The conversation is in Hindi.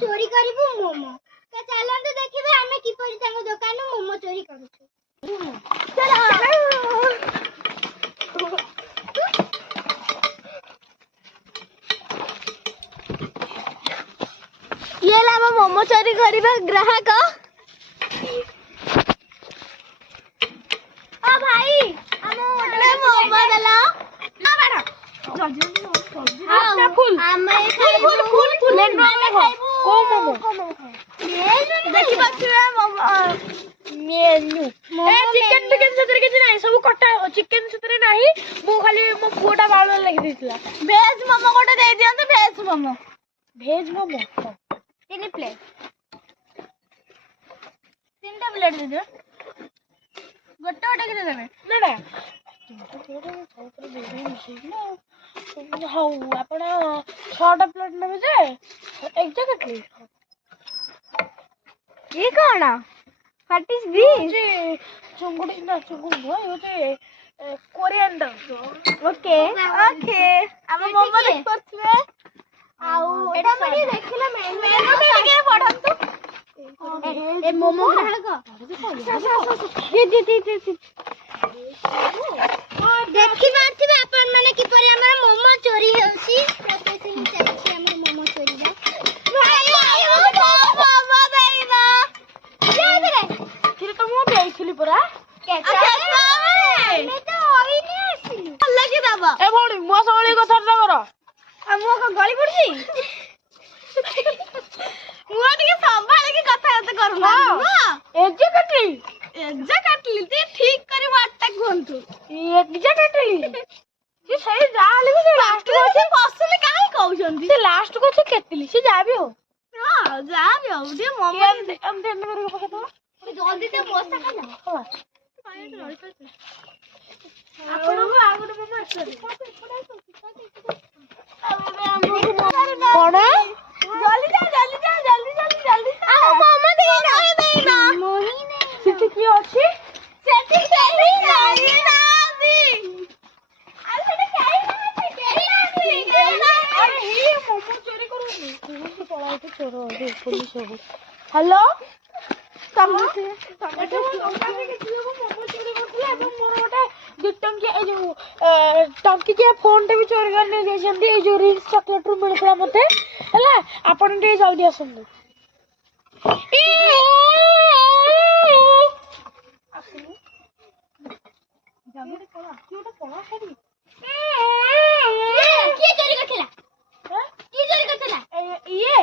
चोरी करिबु मोमो तो चलंतु देखिबे आमे किपरि तांको दुकान मोमो चोरी करूछु चलो ये ला मोमो चोरी करिबा ग्राहक ओ भाई हम ओडले मोमो देला ना बाड़ा फुल आमे खाइबु फुल लेन खाइबु को मोमो देखि बछिबे मोमो मेनू ए चिकन चिकन सतरे के नाही सब कटा चिकन सतरे नाही मु खाली मो पुटा बाळ लागि दिसला वेज मोमो कोटे दे दियंत वेज मोमो 3 प्लेट 3टा प्लेट दे दियो गोटे गोटे के देबे ना ना हाउ आपण 6टा प्लेट नेबे जे एग्जैक्टली ये कौन व्हाट इज दिस चुंगुड़ी ना चुंगुड़ी हो ये कोरिएंडर ओके ओके हम मोमो देख परछवे आउ एटा मनी देखिला मेनू के पढंतु ए मोमो ग्राहक जी देखि मारथिबे अपन माने कि परे हमर मोमो चोरी होसी प्रोसेसिंग चलछि हमर मोमो चोरी बा भाई मोमो देइना जे दे फिर तो मो देइखली परा मैं तो ओइनी आसिली अल्लाह की दाबा ए भौणी मो सळी कथा कर मो को गली पड़सी मो टिके संभाले की कथा होते कर हां एग्जैक्टली ते ठीक करी वाटता कोंतु एग्जैक्टली से सही जाले भी लास्ट को से पसले काहे कहउछंती से लास्ट को से केतली से जाबी हो हां जाबी हो दे मोमो हम दे नंबर को पके तो जल्दी ते बस्ता खा जा हां आपण को आगुड मोमो आछरी कोना जल्दी आ मोमो दे ना मोही ने सिटी की अछि सेटिंग देली नाही नादी आ सेटा काई नाही केरी आसी अरे ही मोमो चोरी करूनी पुलिस पळाई तो चोर दे पुलिस हो हेलो तमसे एटा ओकाने के जियो को मोमो चोरी करथला এবং मोर गोटे दुटंकी ए जो टंकी के फोन टे भी चोरी करने गेछंती ए जो रिंग्स चॉकलेट रू मिलथला मते हला आपण टे जल्दी आसंदु जल्दी करा क्यों पड़ा छड़ी ये चोरी करथला हां की चोरी करथला ये